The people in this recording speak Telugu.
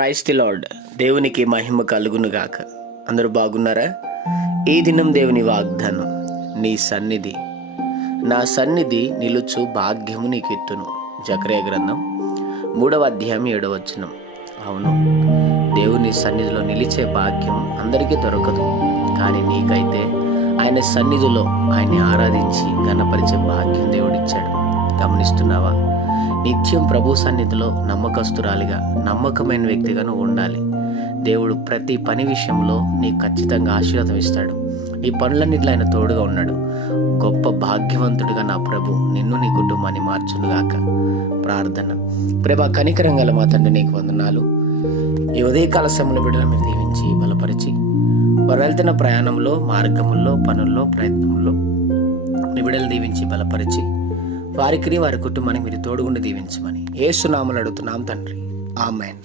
Praise the lord. దేవునికి మహిమ కలుగునుగాక. అందరూ బాగున్నారా? ఈ దినం దేవుని వాగ్దానం, నీ సన్నిధి, నా సన్నిధి నిలుచు భాగ్యము నీకు ఇత్తును. జకర్యా గ్రంథం 3వ అధ్యాయం 7వ వచనం. అవును, దేవుని సన్నిధిలో నిలిచే భాగ్యం అందరికీ దొరకదు, కానీ నీకైతే ఆయన సన్నిధిలో ఆయన్ని ఆరాధించి ఘనపరిచే భాగ్యం దేవుడిచ్చాడు. గమనిస్తున్నావా? నిత్యం ప్రభు సన్నిధిలో నమ్మకస్తురాలిగా, నమ్మకమైన వ్యక్తిగా నువ్వు ఉండాలి. దేవుడు ప్రతి పని విషయంలో నీకు ఖచ్చితంగా ఆశీర్వాదం ఇస్తాడు. ఈ పనులన్నింటిలో ఆయన తోడుగా ఉన్నాడు. గొప్ప భాగ్యవంతుడిగా నా ప్రభు నిన్ను, నీ కుటుంబాన్ని మార్చునుగాక. ప్రార్థన. ప్రభా, కనికరం గల మా తండ్రి, నీకు వందనాలు. ఈ ఉదయకాల సమయంలో బిడ్డలు మీరు దీవించి బలపరిచి, వారు వెళ్తున్న ప్రయాణంలో, మార్గముల్లో, పనుల్లో, ప్రయత్నంలో నీ బిడ్డలు దీవించి బలపరిచి, వారికి వారి కుటుంబానికి మీరు తోడుగుండి దీవించమని యేసు నామములో అడుగుతున్నాం తండ్రి. ఆమేన్.